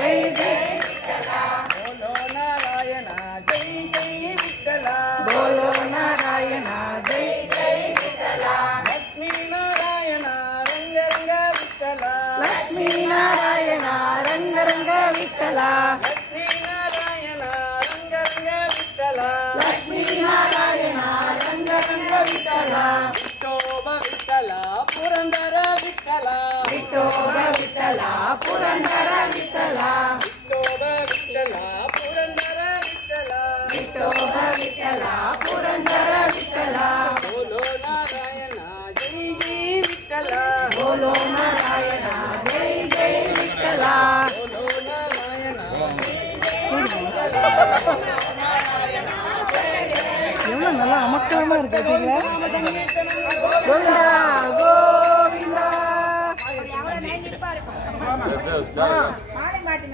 జై విఠోబ విఠల పురందర விட்டலா விட்டோப விட்டலா புரந்தர விட்டலா விட்டோப விட்டலா புரந்தர விட்டலா போலோ நாராயணா ஜெய் ஜெய் விட்டலா போலோ நாராயணா ஜெய் ஜெய் விட்டலா போலோ நாராயணா ஜெய் ஜெய் எவ்வளோ நல்லா அமக்கலமாக இருக்கு கோவிந்தா கோவிந்தா